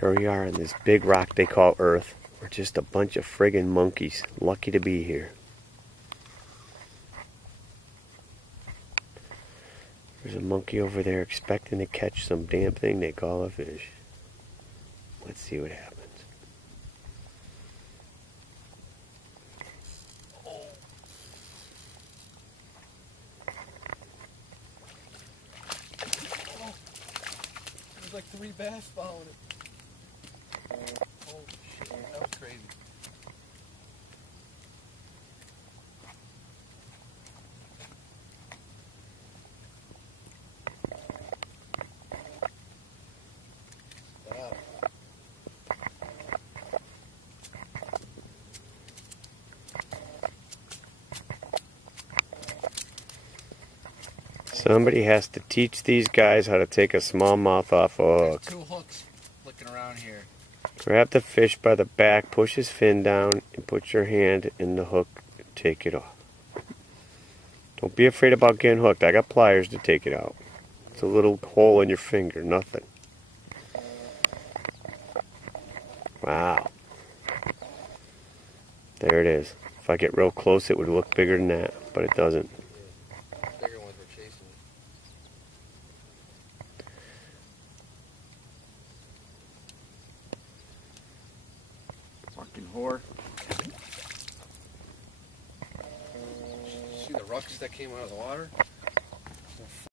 Here we are on this big rock they call Earth. We're just a bunch of friggin' monkeys. Lucky to be here. There's a monkey over there expecting to catch some damn thing they call a fish. Let's see what happens. There's like 3 bass following it. Holy shit, that was crazy. Stop. Somebody has to teach these guys how to take a smallmouth off a hook. 2 hooks flicking around here. Grab the fish by the back, push his fin down, and put your hand in the hook and take it off. Don't be afraid about getting hooked. I got pliers to take it out. It's a little hole in your finger, nothing. Wow. There it is. If I get real close, it would look bigger than that, but it doesn't. Bigger ones were chasing me. Fucking whore. See the ruckus that came out of the water?